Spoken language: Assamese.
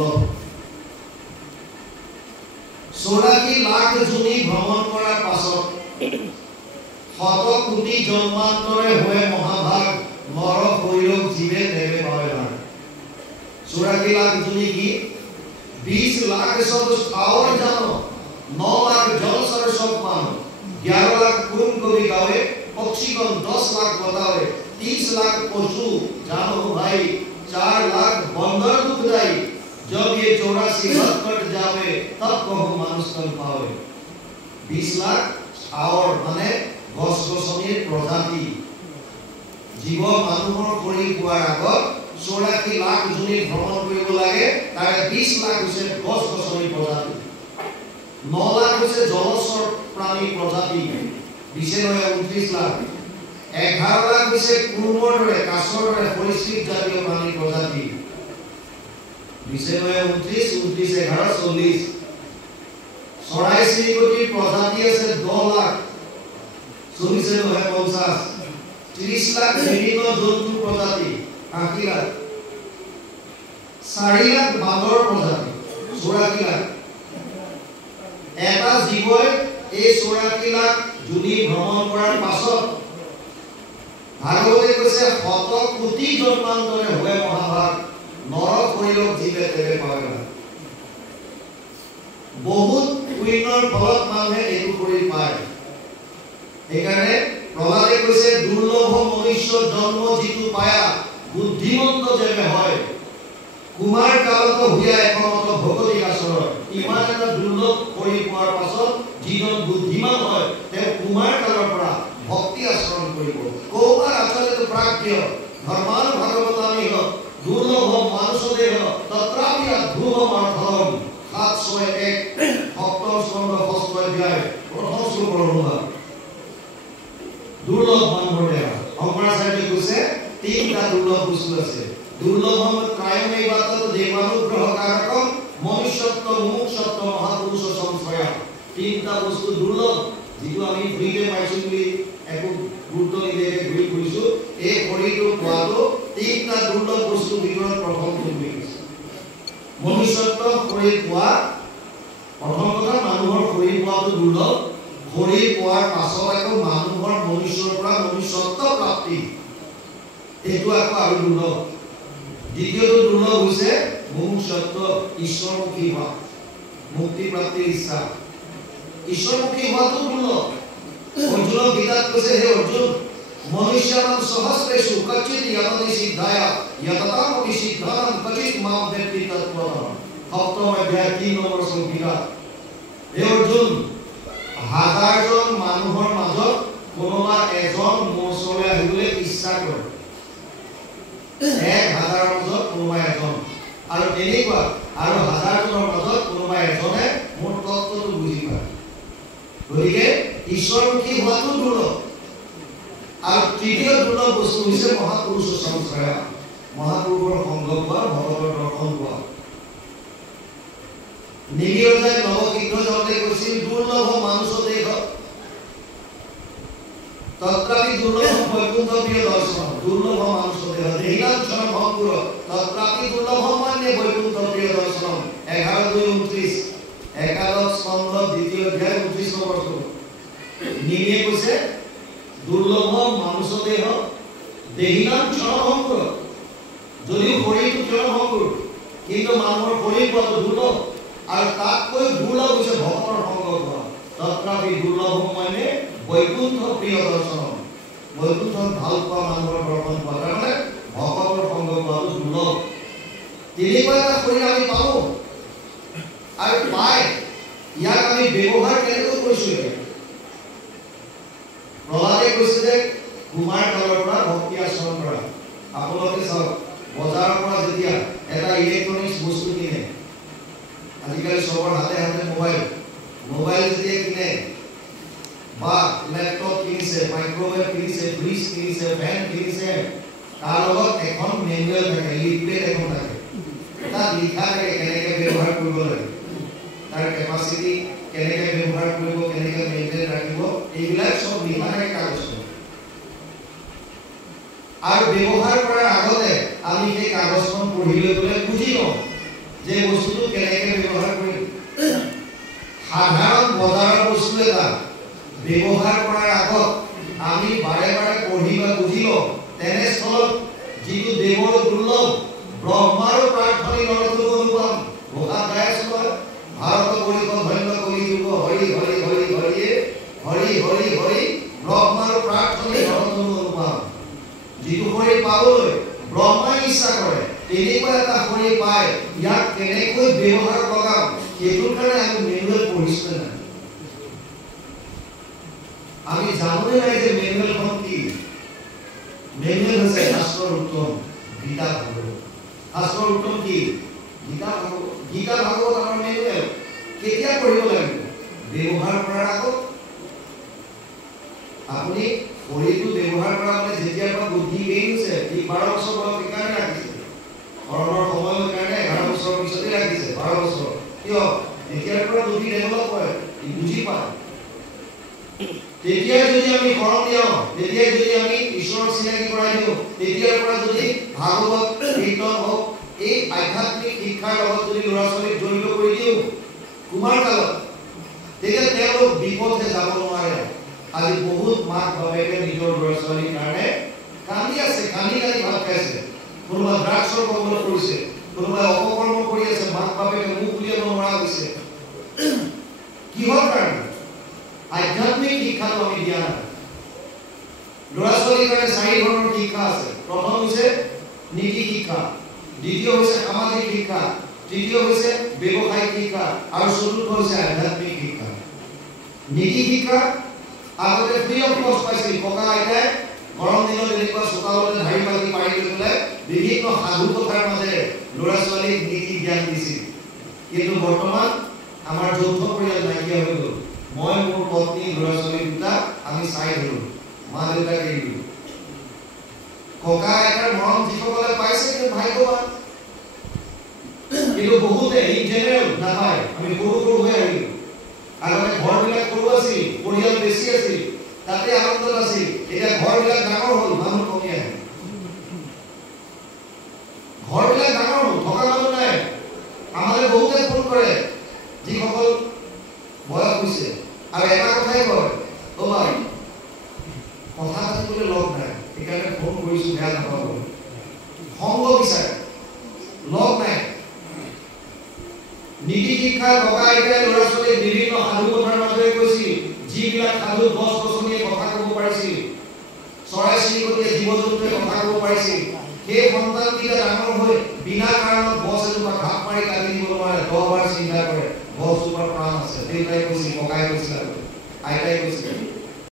দুৰ্লভ 84 লাখ জুনি ভ্ৰমণ কৰাৰ পাছত শত কোটি জন্মান্তৰে হৈ মহাভাগ নৰ শৰীৰক জীৱে দেৱে পাৱে না 84 লাখ জুনি কি 20 লাখ সব পাওয়ার জানো 9 লাখ জলচর সব মানো 11 লাখ কুম কবি গাवे पक्षीगण 10 लाख बतावे 30 लाख पशु जानो भाई 4 लाख बंदर दुखदाई जब ये 84 लाख कट जावे तब कहो मानुष कल पावे 20 लाख और माने गस गसनिर प्रजाति जीव मानुहर करि पुৱাৰ আগত 84 लाख জুনি ভ্ৰমণ কৰিব লাগে তাৰে 20 লাখ হৈছে গস গসনিৰ প্ৰজাতি 9 লাখ হৈছে জলচৰ প্ৰাণী প্ৰজাতি 29 লাখ 11 লাখ হৈছে কুৰ্মৰ দৰে কাছৰ দৰে পৰিস্থিত জাতীয় প্ৰাণী প্ৰজাতি 29 29 11 40 চৰাই চিৰিকটিৰ প্ৰজাতি আছে 10 লাখ 40 নহয় 50 30 লাখ বিভিন্ন জন্তু প্ৰজাতি 80 লাখ 4 লাখ বান্দৰ প্ৰজাতি 84 লাখ এটা জীৱই এই 84 লাখ জুনি ভ্ৰমণ কৰাৰ পাছত ভাগৱতে কৈছে শত কোটি জন্মান্তৰে হৈ মহাভাগ নৰ শৰীৰক জীৱে দেৱে পাৱে না বহুত পুণ্যৰ ফলত মানুহে এইটো কৰি পায় সেইকাৰণে প্ৰহ্লাদে কৈছে দুৰ্লভ মনুষ্য জন্ম যিটো পায়া বুদ্ধিমন্ত যেবে হয় কুমাৰ কালত হুয়া একমত ভগতি আচৰণ ইমান এটা দুৰ্লভ কৰি পোৱাৰ পাছত যিজন বুদ্ধিমান হয় তেওঁ কুমাৰ কালৰ পৰা ভক্তি আচৰণ কৰিব কোবাৰ আচলতে প্ৰাজ্ঞ ধৰ্মান ভাগৱতানিহ দুৰ্লভ মানসদেহ তত্ৰাপি অদ্ভুতম অৰ্থম 701 সপ্তম স্কন্ধ ষষ্ঠ অধ্যায় প্ৰথম শ্লোক পঢ়া দুৰ্লভ মানুহৰ দেহ শংকৰাচাৰ্যই কৈছে তিনিটা দুৰ্লভ বস্তু আছে দুৰ্লভম কায়মেবাত দেৱানুগ্ৰহ কাৰকম মনুষ্যত্ব মুমুক্ষত্ব মহাপুৰুষ সংশ্ৰয় তিনিটা বস্তু দুৰ্লভ যিটো আমি ফ্ৰীতে পাইছো বুলি একো গুৰুত্ব নিদিয়ে ঘূৰি ফুৰিছো এই শৰীৰটো পোৱাটো তিনিটা দুৰ্লভ বস্তু ভিতৰত প্ৰথমটো বুলি কৈছে মনুষ্যত্ব শৰীৰ পোৱা প্ৰথম কথা মানুহৰ শৰীৰ পোৱাটো দুৰ্লভ শৰীৰ পোৱাৰ পাছত আকৌ মানুহৰ মনুষ্যৰ পৰা মনুষ্যত্ব প্ৰাপ্তি এইটো আকৌ আৰু দুৰ্লভ দ্বিতীয়টো দুৰ্লভ হৈছে মুমুক্ষত্ব ঈশ্বৰমুখী হোৱা মুক্তি প্ৰাপ্তিৰ ইচ্ছা ঈশ্বৰমুখী হোৱাটো দুৰ্লভ অৰ্জুনৰ গীতাত কৈছে হে অৰ্জুন মনুষ্যানাম সহস্ৰেষু কচিত য়ততি সিদ্ধায়া য়ততামপি সিদ্ধানাম কচিত মাম বেত্তি তত্ত্বতঃ সপ্তম অধ্যায় 3 নম্বৰ শ্লোক হে অৰ্জুন হাজাৰজন মানুহৰ মাজত কোনোবা এজন মোৰ ওচৰলৈ আহিবলৈ ইচ্ছা কৰে 1000ৰ মাজত কোনোবা এজন আৰু তেনেকুৱা আৰু হাজাৰজনৰ মাজত কোনোবা এজনে মোৰ তত্ত্বটো বুজি পায় গতিকে ঈশ্বৰমুখী হোৱাটো দুৰ্লভ আৰু তৃতীয় দুৰ্লভ বস্তু হৈছে মহাপুৰুষৰ সংশ্ৰয় মহাপুৰুষৰ সংগ পোৱা ভগৱতৰ দৰ্শন পোৱা নিগিৰজাই নৱকীৰ্ণ জগতে কৈছিল দুৰ্লভ মানুষ দেহ তত্ৰাপি দুৰ্লভ বৈকুণ্ঠ প্ৰিয় দৰ্শন দুৰ্লভ মানুষ দেহ দেহিলাম ক্ষণ ভংগুৰ তত্ৰাপি দুৰ্লভ মানে বৈকুণ্ঠ প্ৰিয় দৰ্শন 11:29 একাদশ স্কন্ধ দ্বিতীয় অধ্যায় 29 নম্বৰ শ্লোক নিমিয়ে কৈছে দুৰ্লভ মানুষ দেহ দেহিলাম ক্ষণ ভংগুৰ যদিও শৰীৰটো ক্ষণ ভংগুৰ কিন্তু মানুহৰ শৰীৰ পোৱাটো দুৰ্লভ আৰু তাতকৈ দুৰ্লভ হৈছে ভক্তৰ সংগ পোৱা তত্ৰাপি দুৰ্লভ মানে বৈকুণ্ঠ প্ৰিয় দৰ্শন বৈকুণ্ঠ ভাল পোৱা মানুহৰ দৰ্শন পোৱা তাৰমানে ভক্তৰ সংগ পোৱাটো দুৰ্লভ তেনেকুৱা এটা শৰীৰ আমি পাওঁ আৰু পাই ইয়াক আমি ব্যৱহাৰ কেনেকৈ কৰিছো প্ৰহ্লাদে কৈছে যে কুমাৰ কালৰ পৰা ভক্তি আচৰণ কৰা আপোনালোকে চাওক বজাৰৰ পৰা যেতিয়া এটা ইলেক্ট্ৰনিক্স বস্তু কিনে আজিকালি সবৰ হাতে হাতে মোবাইল যেতিয়া কিনে বা ল্যাপটপ কিনিছে মাইক্ৰোওয়েভ কিনিছে ফ্ৰিজ কিনিছে ফ্যান কিনিছে তাৰ লগত এখন মেনুৱেল থাকে লিফলেট এখন থাকে তাত লিখা থাকে কেনেকৈ ব্যৱহাৰ কৰিব লাগে তাৰ কেপাসিটি কেনেকৈ ব্যৱহাৰ কৰিব কেনেকৈ মেইনটেইন ৰাখিব এইবিলাক সব লিখা থাকে কাগজত আৰু ব্যৱহাৰ কৰাৰ আগতে আমি এই কাগজখন পঢ়ি লৈ বুজি লওঁ যে বস্তুটো কেনেকৈ ব্যৱহাৰ কৰিম সাধাৰণ বজাৰৰ বস্তু এটা ব্যৱহাৰ কৰাৰ আগত আমি বাৰে বাৰে পঢ়ি বা বুজি লওঁ তেনেস্থলত যিটো দেৱৰ দুৰ্লভ ব্ৰহ্মাৰো প্ৰাৰ্থনী নৰতো অনুপম ঘোষা গাই আছো ভাৰত বৰিষ ধন্য কলি যুগ হৰি হৰি হৰি হৰি হৰি হৰি হৰি ব্ৰহ্মাৰো প্ৰাৰ্থনী নৰতো অনুপম যিটো হৰি পাবলৈ ব্ৰহ্মাই ইচ্ছা কৰে তেনেকুৱা এটা হৰি পায় ইয়াক কেনেকৈ ব্যৱহাৰ লগাম সেইটোৰ কাৰণে আমি মেনুৱেল পঢ়িছোঁ নাই আমি জানোৱে নাই যে মেনুৱেলখন কি মেনুৱেল হৈছে শাস্ত্ৰৰ উত্তম গীতা ভাগৱত শাস্ত্ৰৰ উত্তম কি গীতা ভাগৱত আমাৰ মেনুৱেল কেতিয়া পঢ়িব লাগিব ব্যৱহাৰ কৰাৰ আগত আপুনি শৰীৰটো ব্যৱহাৰ কৰা মানে যেতিয়াৰ পৰা বুদ্ধি গেইন হৈছে 12 বছৰ বয়স কাৰণে ৰাখিছে কৰণৰ সময়ৰ কাৰণে 11 বছৰ পিছতে ৰাখিছে 12 বছৰ কিয় এতিয়াৰ পৰা বুদ্ধি ডেভেলপ হয় বুজি পায় তেতিয়া যদি আমি শৰণ দিওঁ তেতিয়া যদি আমি ঈশ্বৰৰ চিনাকি কৰাই দিওঁ তেতিয়াৰ পৰা যদি ভাগৱত কীৰ্তন হওক এই আধ্যাত্মিক শিক্ষাৰ লগত যদি ল'ৰা ছোৱালীক জড়িত কৰি দিওঁ কুমাৰ কালত তেতিয়া তেওঁলোক বিপথে যাব নোৱাৰে আজি বহুত মাক বাপেকে নিজৰ ল'ৰা ছোৱালীৰ কাৰণে কান্দি আছে কান্দি ভাত খাইছে কোনোবা ড্ৰাগছৰ কবলত পৰিছে কোনোবাই অপকৰ্ম কৰি আছে মাক বাপেকে মুখ উলিয়াব নোৱাৰা হৈছে কিহৰ কাৰণে আধ্যাত্মিক শিক্ষাটো আমি দিয়া নাই ল'ৰা ছোৱালীৰ কাৰণে 4 ধৰণৰ শিক্ষা আছে প্ৰথম হৈছে নীতি শিক্ষা দ্বিতীয় হৈছে সামাজিক শিক্ষা তৃতীয় হৈছে ব্যৱসায়িক শিক্ষা আৰু চতুৰ্থ হৈছে আধ্যাত্মিক শিক্ষা নীতি শিক্ষা আগতে ফ্ৰী অফ কষ্ট পাইছিল ককা আইতাই গৰম দিনত এনেকুৱা চোতালতে ধাৰি পাতি পাৰি লৈ পেলাই বিভিন্ন সাধু কথাৰ মাজেৰে ল'ৰা ছোৱালীক নীতি জ্ঞান দিছিল কিন্তু বৰ্তমান আমাৰ যৌথ পৰিয়াল নাইকিয়া হৈ গ'ল মই মোৰ পত্নী ল'ৰা ছোৱালী দুটা আমি চাই ধৰো মা দেউতাক এৰি দিলো ককা আইতাৰ মৰম যিসকলে পাইছে কিন্তু ভাগ্যৱান কিন্তু বহুতে ইন জেনেৰেল নাপায় আমি সৰু সৰু হৈ আহিলো আগতে ঘৰবিলাক সৰু আছিল পৰিয়াল বেছি আছিল তাতে আনন্দত আছিল এতিয়া ঘৰবিলাক ডাঙৰ হ'ল মানুহ কমি আহে ঘৰবিলাক ডাঙৰ হ'ল থকা মানুহ নাই আমালে বহুতে ফোন কৰে যিসকল বয়স হৈছে আৰু এটা কথাই কয় অ ভাই কথা পাতিবলৈ লগ নাই সেইকাৰণে ফোন কৰিছোঁ বেয়া নাপাব সংগ বিচাৰে লগ নাই নীতি শিক্ষা ককা আইতাই ল'ৰা ছোৱালীক বিভিন্ন সাধু কথাৰ মাজেৰে কৈছিল যিবিলাক সাধু গছ গছনিয়ে কথা ক'ব পাৰিছিল চৰাই চিৰিকটিয়ে জীৱ জন্তুৱে কথা ক'ব পাৰিছিল সেই সন্তানকেইটা ডাঙৰ হৈ বিনা কাৰণত গছ এজোপা ঘাপ মাৰি কাটি দিব নোৱাৰে 10 বাৰ চিন্তা কৰে গছজোপাৰ প্ৰাণ আছে দেউতাই কৈছিল ককাই কৈছিল আইতাই কৈছিল